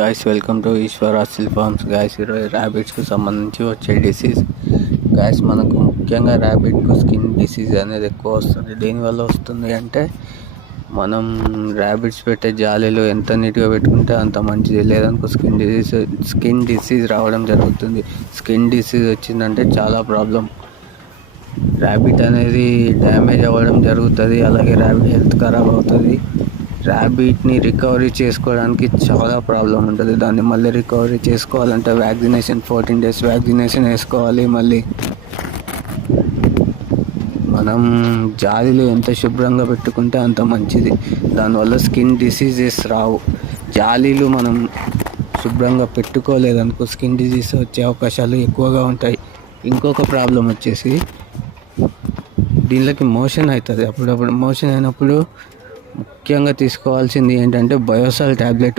Guys welcome to Eshwara silk forms. Guys ఈరోజు ర్యాబిట్స్కి సంబంధించి వచ్చే డిసీజ్ గాయస్, మనకు ముఖ్యంగా ర్యాబిట్కు స్కిన్ డిసీజ్ అనేది ఎక్కువ వస్తుంది. దీనివల్ల వస్తుంది అంటే మనం ర్యాబిట్స్ పెట్టే జాలీలు ఎంత నీట్గా పెట్టుకుంటే అంత మంచిది. లేదనుకో స్కిన్ డిసీజ్ రావడం జరుగుతుంది. స్కిన్ డిసీజ్ వచ్చిందంటే చాలా ప్రాబ్లం. ర్యాబిట్ అనేది డ్యామేజ్ అవ్వడం జరుగుతుంది. అలాగే ర్యాబిట్ హెల్త్ ఖరాబ్ అవుతుంది. ర్యాబిట్ని రికవరీ చేసుకోవడానికి చాలా ప్రాబ్లం ఉంటుంది. దాన్ని మళ్ళీ రికవరీ చేసుకోవాలంటే వ్యాక్సినేషన్ 14 days వ్యాక్సినేషన్ వేసుకోవాలి. మళ్ళీ మనం జాలీలు ఎంత శుభ్రంగా పెట్టుకుంటే అంత మంచిది. దానివల్ల స్కిన్ డిసీజెస్ రావు. జాలీలు మనం శుభ్రంగా పెట్టుకోలేదనుకో స్కిన్ డిసీజ్ వచ్చే అవకాశాలు ఎక్కువగా ఉంటాయి. ఇంకొక ప్రాబ్లం వచ్చేసి దీనికి మోషన్ అవుతుంది. అప్పుడప్పుడు మోషన్ అయినప్పుడు ముఖ్యంగా తీసుకోవాల్సింది ఏంటంటే బయోసాల్ ట్యాబ్లెట్.